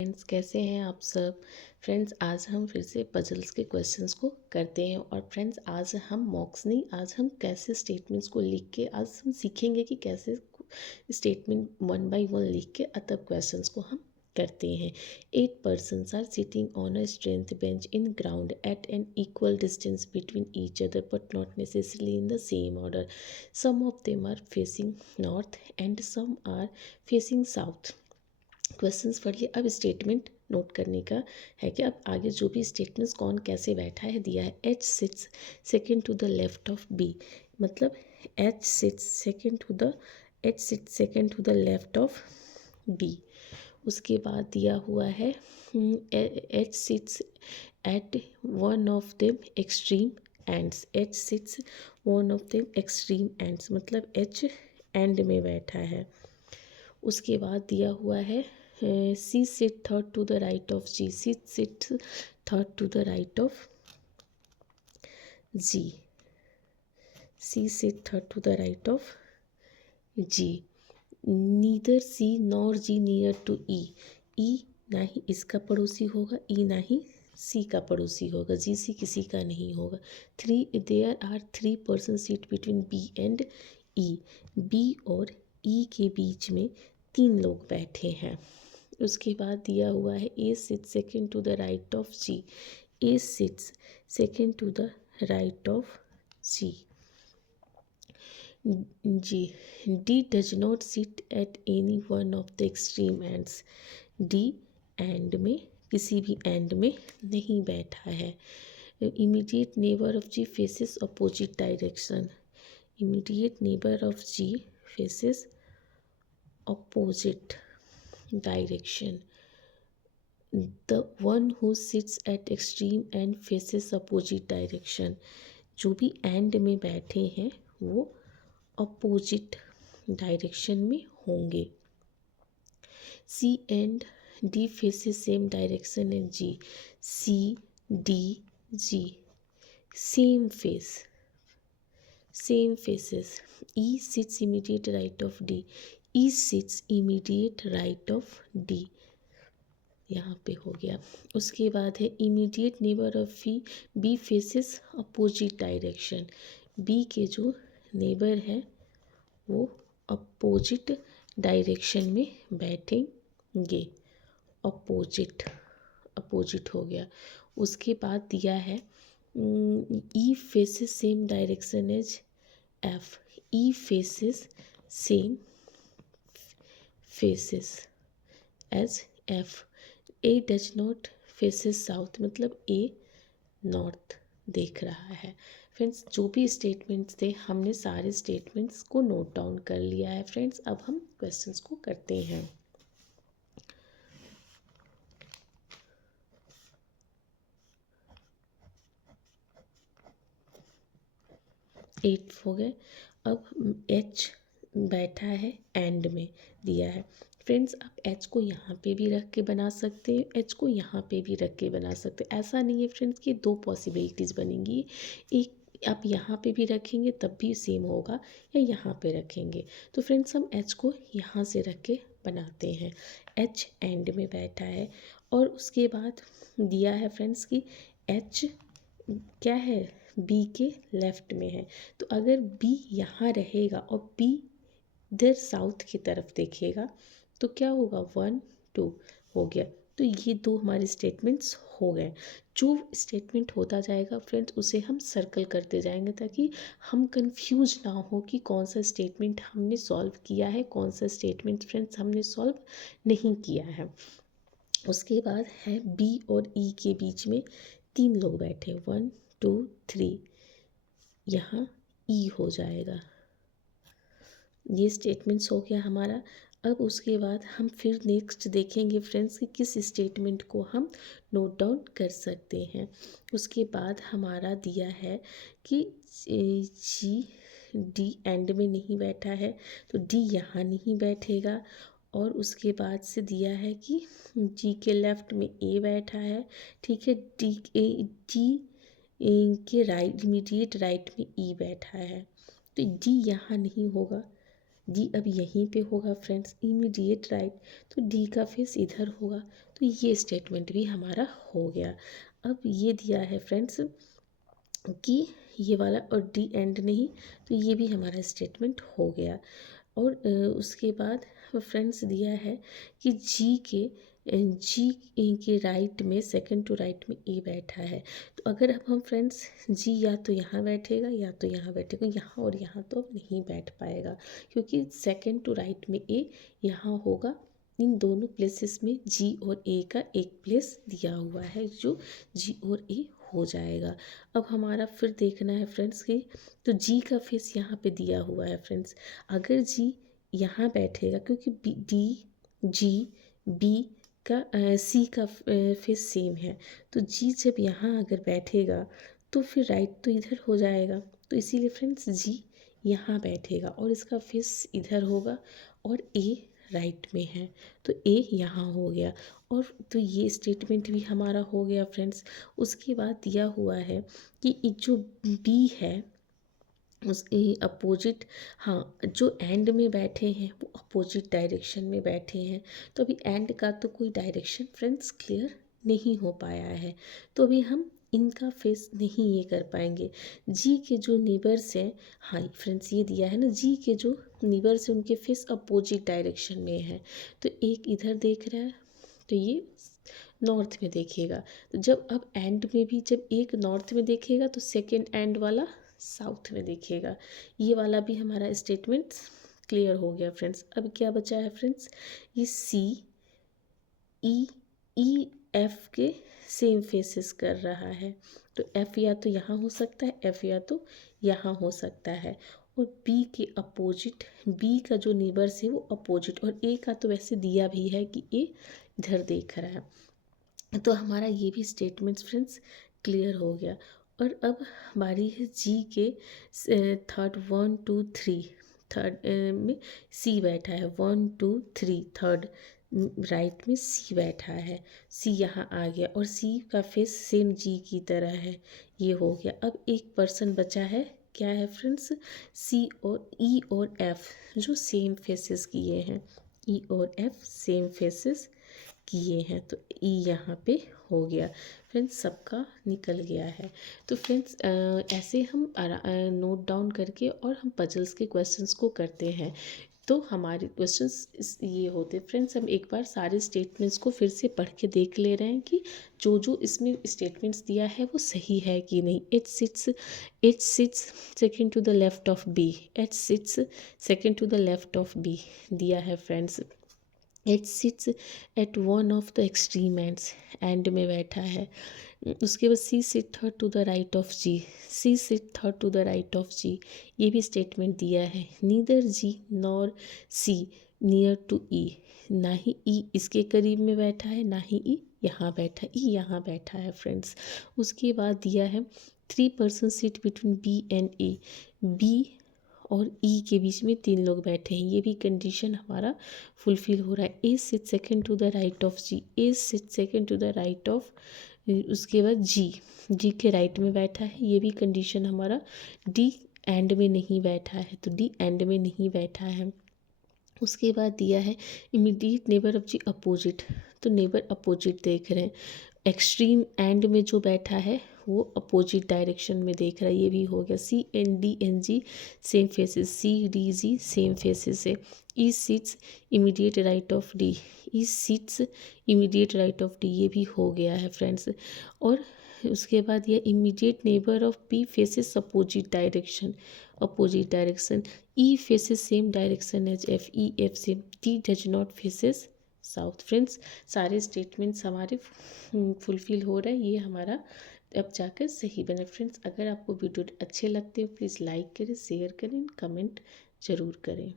Friends, कैसे हैं आप सब। फ्रेंड्स, आज हम फिर से पजल्स के क्वेश्चंस को करते हैं। और फ्रेंड्स, आज हम मॉक्स नहीं, आज हम कैसे स्टेटमेंट्स को लिख के आज हम सीखेंगे कि कैसे स्टेटमेंट वन बाय वन लिख के तब क्वेश्चंस को हम करते हैं। 8 persons are sitting on a strength bench in ground at an equal distance between each other but not necessarily in the same order. Some of them are facing north and some are facing south. Questions पढ़िए। अब statement note करने का है कि अब आगे जो भी स्टेटमेंट्स कौन कैसे बैठा है दिया है। H sits second to the left of B, मतलब H sits second to the left of B. उसके बाद दिया हुआ है H sits at one of them extreme ends. H sits one of them extreme ends, मतलब H end में बैठा है। उसके बाद दिया हुआ है C sit third to the right of G. C sit third to the right of G. C sit third to the right of G. Neither C nor G near to E. E ना ही इसका पड़ोसी होगा, ई ना ही सी का पड़ोसी होगा, जी सी किसी का नहीं होगा। There are 3 person seat between B and E. B और ई के बीच में 3 लोग बैठे हैं। उसके बाद दिया हुआ है A sit second to the right of G. A sits second to the right of G. G. D does not sit at any one of the extreme ends. D end में किसी भी एंड में नहीं बैठा है। Immediate neighbour of G faces opposite direction. Immediate neighbour of G faces opposite direction. The one who sits at extreme end faces opposite direction. जो भी end में बैठे हैं वो अपोजिट डायरेक्शन में होंगे। C and D faces same direction and G. C D G same face, same faces. E sits immediate right of D. E sits immediate right of D, यहाँ पे हो गया। उसके बाद है immediate neighbour of B faces opposite direction. B के जो neighbour है वो अपोजिट डायरेक्शन में बैठेंगे। अपोजिट, अपोजिट हो गया। उसके बाद दिया है E faces same direction as F. E faces same faces as F. A does not faces south, मतलब ए नॉर्थ देख रहा है। फ्रेंड्स, जो भी स्टेटमेंट्स थे हमने सारे स्टेटमेंट्स को नोट डाउन कर लिया है। फ्रेंड्स, अब हम क्वेश्चंस को करते हैं। एट हो गए। अब एच बैठा है एंड में दिया है। फ्रेंड्स, आप एच को यहाँ पे भी रख के बना सकते हैं, एच को यहाँ पे भी रख के बना सकते हैं। ऐसा नहीं है फ्रेंड्स कि 2 पॉसिबिलिटीज़ बनेंगी। एक आप यहाँ पे भी रखेंगे तब भी सेम होगा, या यहाँ पे रखेंगे। तो फ्रेंड्स, हम एच को यहाँ से रख के बनाते हैं। एच एंड में बैठा है और उसके बाद दिया है फ्रेंड्स कि एच क्या है, बी के लेफ्ट में है। तो अगर बी यहाँ रहेगा और बी इधर साउथ की तरफ देखेगा तो क्या होगा, 1 2 हो गया। तो ये 2 हमारे स्टेटमेंट्स हो गए। जो स्टेटमेंट होता जाएगा फ्रेंड्स उसे हम सर्कल करते जाएंगे ताकि हम कंफ्यूज ना हो कि कौन सा स्टेटमेंट हमने सॉल्व किया है, कौन सा स्टेटमेंट फ्रेंड्स हमने सॉल्व नहीं किया है। उसके बाद है बी और ई के बीच में 3 लोग बैठे, 1 2 3, यहाँ ई हो जाएगा। ये स्टेटमेंट्स हो गया हमारा। अब उसके बाद हम फिर नेक्स्ट देखेंगे फ्रेंड्स कि किस स्टेटमेंट को हम नोट डाउन कर सकते हैं। उसके बाद हमारा दिया है कि जी डी एंड में नहीं बैठा है तो डी यहाँ नहीं बैठेगा। और उसके बाद से दिया है कि जी के लेफ्ट में ए बैठा है, ठीक है। डी के राइट, इमीडिएट राइट में ई बैठा है, तो डी यहाँ नहीं होगा, डी अब यहीं पे होगा फ्रेंड्स, इमीडिएट राइट, तो डी का फेस इधर होगा। तो ये स्टेटमेंट भी हमारा हो गया। अब ये दिया है फ्रेंड्स कि ये वाला और डी एंड नहीं, तो ये भी हमारा स्टेटमेंट हो गया। और उसके बाद फ्रेंड्स दिया है कि जी के राइट में, सेकंड टू राइट में ए बैठा है। तो अगर अब हम फ्रेंड्स जी या तो यहाँ बैठेगा या तो यहाँ बैठेगा, यहाँ और यहाँ तो अब नहीं बैठ पाएगा, क्योंकि सेकंड टू राइट में ए यहाँ होगा। इन दोनों प्लेसेस में जी और ए का एक प्लेस दिया हुआ है, जो जी और ए हो जाएगा। अब हमारा फिर देखना है फ्रेंड्स कि तो जी का फेस यहाँ पे दिया हुआ है फ्रेंड्स। अगर जी यहाँ बैठेगा, क्योंकि डी जी बी का सी का फेस सेम है, तो जी जब यहाँ अगर बैठेगा तो फिर राइट तो इधर हो जाएगा। तो इसीलिए फ्रेंड्स जी यहाँ बैठेगा और इसका फेस इधर होगा और ए राइट में है, तो ए यहाँ हो गया। और तो ये स्टेटमेंट भी हमारा हो गया फ्रेंड्स। उसके बाद दिया हुआ है कि जो बी है उसके अपोजिट, हाँ, जो एंड में बैठे हैं वो अपोजिट डायरेक्शन में बैठे हैं। तो अभी एंड का तो कोई डायरेक्शन फ्रेंड्स क्लियर नहीं हो पाया है, तो अभी हम इनका फेस नहीं ये कर पाएंगे। जी के जो नेबर्स हैं, हाँ फ्रेंड्स ये दिया है ना, जी के जो नेबर्स हैं उनके फेस अपोजिट डायरेक्शन में है। तो एक इधर देख रहा है तो ये नॉर्थ में देखेगा। तो जब अब एंड में भी जब एक नॉर्थ में देखेगा तो सेकेंड एंड वाला साउथ में देखेगा। ये वाला भी हमारा स्टेटमेंट क्लियर हो गया फ्रेंड्स। अब क्या बचा है फ्रेंड्स, ये सी ई एफ के सेम फेसेस कर रहा है। तो एफ या तो यहाँ हो सकता है, एफ या तो यहाँ हो सकता है। और बी के अपोजिट, बी का जो नेबर्स है वो अपोजिट, और ए का तो वैसे दिया भी है कि ए इधर देख रहा है। तो हमारा ये भी स्टेटमेंट्स फ्रेंड्स क्लियर हो गया। और अब बारी है जी के थर्ड 1 2 3, थर्ड में सी बैठा है, 1 2 3 थर्ड राइट में सी बैठा है, सी यहाँ आ गया और सी का फेस सेम जी की तरह है, ये हो गया। अब एक पर्सन बचा है, क्या है फ्रेंड्स, सी और ई और एफ जो सेम फेसेस किए हैं, ई और एफ सेम फेसेस किए हैं, तो ई यहाँ पे हो गया फ्रेंड्स, सबका निकल गया है। तो फ्रेंड्स ऐसे हम नोट डाउन करके और हम पजल्स के क्वेश्चंस को करते हैं, तो हमारे क्वेश्चंस ये होते फ्रेंड्स। हम एक बार सारे स्टेटमेंट्स को फिर से पढ़ के देख ले रहे हैं कि जो जो इसमें स्टेटमेंट्स दिया है वो सही है कि नहीं। It sits second to the left of B, it sits second to the left of B दिया है friends. It sits at one of the extreme ends, end में बैठा है। उसके बाद C sit third to the right of G, C sit third to the right of G, ये भी statement दिया है। Neither G nor C near to E, ना ही ई इसके करीब में बैठा है, ना ही ई यहाँ बैठा, ई यहाँ बैठा है फ्रेंड्स। उसके बाद दिया है 3 person sit between B and A, B और ई के बीच में 3 लोग बैठे हैं, ये भी कंडीशन हमारा फुलफिल हो रहा है। A sit second to the right of G, A sit second to the right of, उसके बाद जी के राइट में बैठा है, ये भी कंडीशन हमारा। डी एंड में नहीं बैठा है, तो डी एंड में नहीं बैठा है। उसके बाद दिया है immediate neighbour of G opposite, तो नेबर अपोजिट देख रहे हैं। एक्सट्रीम एंड में जो बैठा है वो अपोजिट डायरेक्शन में देख रहा है, ये भी हो गया। C and D and G same faces, C D G same faces है। E sits immediate right of D, E sits immediate right of D, ये भी हो गया है फ्रेंड्स। और उसके बाद ये immediate neighbour of P faces opposite direction, opposite direction. E faces same direction as F, E F same, T does not faces south. Friends सारे स्टेटमेंट्स हमारे फुलफिल हो रहे हैं, ये हमारा अब जाकर सही बने। फ्रेंड्स अगर आपको वीडियो अच्छे लगते हो प्लीज़ लाइक करें, शेयर करें, कमेंट ज़रूर करें।